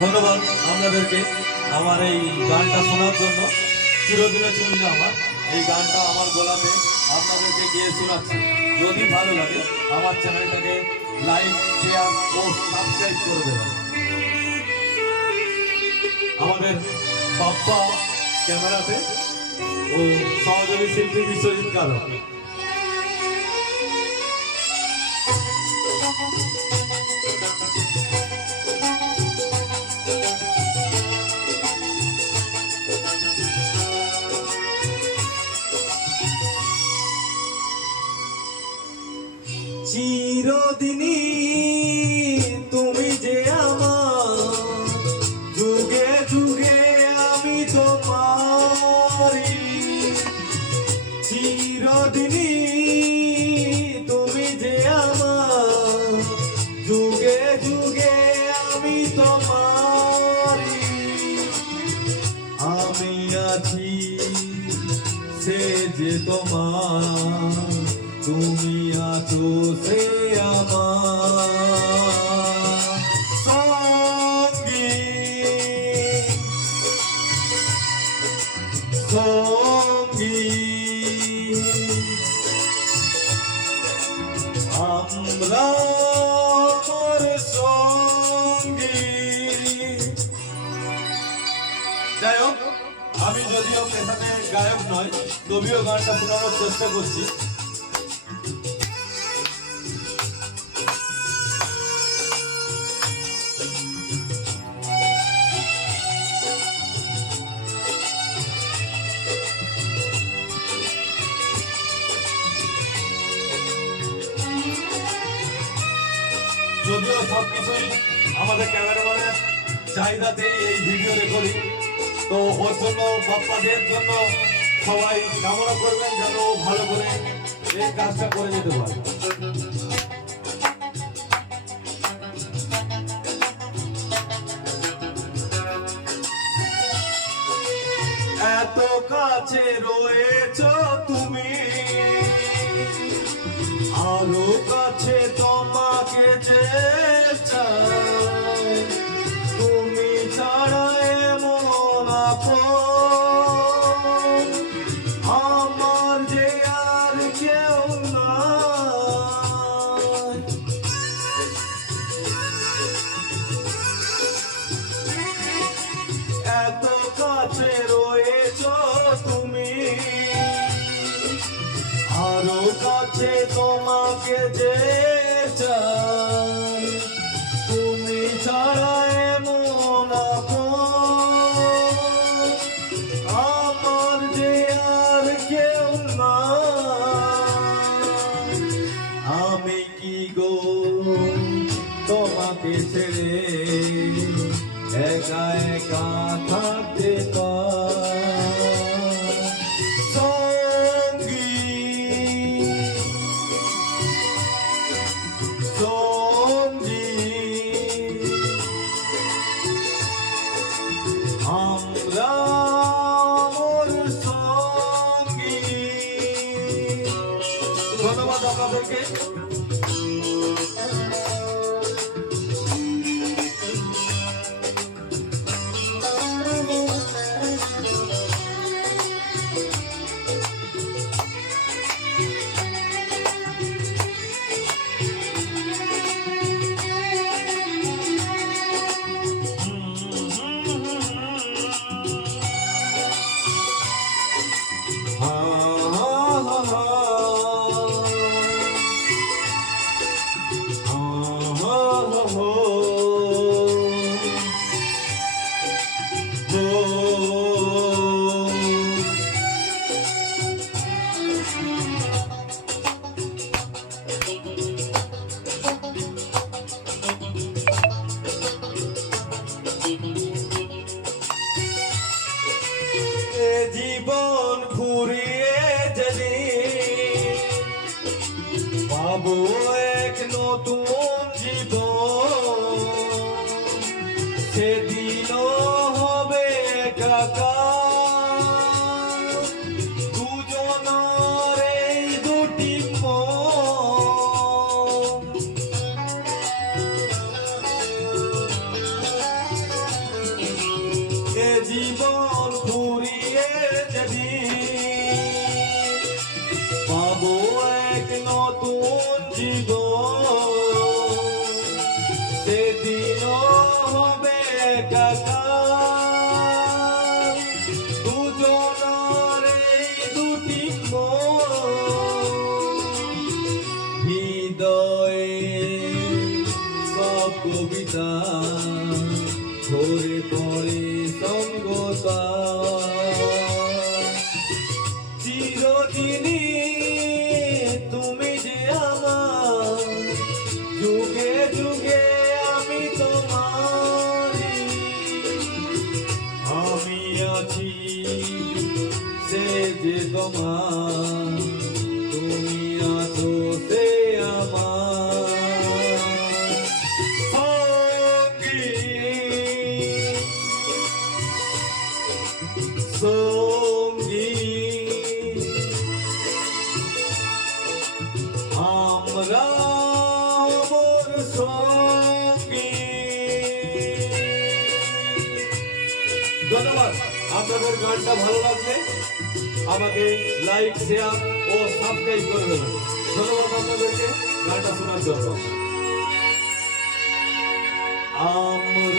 ধন্যবাদ আপনাদেরকে আমার এই গানটা শোনার জন্য। চিরদিনের তুমি আমার এই গানটা আমার গলাতে আপনাদেরকে গিয়ে শোনাচ্ছি। যদি ভালো লাগে আমার চ্যানেলটাকে লাইক, শেয়ার ও সাবস্ক্রাইব করে দেবেন। আমাদের বাপ্পা ক্যামেরাতে ও সহযোগী শিল্পী বিশ্বজিৎ কারক। চিরদিনই তুমি যে আমার, যুগে যুগে আমি তোমারি। চিরদিনই তুমি যে আমার, যুগে যুগে আমি তোমারি। আমি আছি সে যে তোমার, তুমি আছো সে আমার সঙ্গী সঙ্গী। আমরা মোর সঙ্গী। যাই হোক, আমি যদিও পেশাতে গায়ক নয়, তবুও গানটা শোনানোর চেষ্টা করছি। যদিও সবকিছুই আমাদের ক্যামেরাম্যানের চাহিদাতেই এই ভিডিও রেকর্ডিং, তো ওর জন্য বাপ্পাদের জন্য সবাই কামনা করবেন যেন ও ভালো করে এই কাজটা করে যেতে পারে। এত কাছে রয়েছ তুমি, আরো কাছে তোমাকে যে চাই। তুমি ছাড়া এমন আপন আমার যে আর কেউ নাই। এত কাছে রয়েছ তুমি, আরো কাছে তোমাকে যে চাই। তুমি ছাড়া এমন আপন আমার যে আর কেউ নাই। আমি কি গো তোমাকে ছেড়ে একা একা থাকতে পারি সঙ্গী সঙ্গী। আমরা মোর সঙ্গী। ধন্যবাদ আপনাদেরকে। জীবন ঘুরিয়ে যদি পাবো এক নতুন জীবন, সেদিনও হবে একাকার দুজনের এই দুটি মন। এ জীবন ফুরিয়ে যেদিন পাবো এক নতুন জীবন সেদিনও হবে একাকার দুজনার এই দুটি মন হৃদয়ে সব কবিতা ভরে পড়ে সঙ্গতা চিরদিনই তুমি যে আমার যুগে যুগে আমি তোমারি আমি আছি সে যে তোমার তুমি আছো সে আমার সঙ্গী আমরা মোর সঙ্গী। ধন্যবাদ। আপনাদের গানটা ভালো লাগলে আমাকে লাইক শেয়ার ও সাবস্ক্রাইব করে দেবেন। ধন্যবাদ আপনাদেরকে গানটা শোনার জন্য। আমরা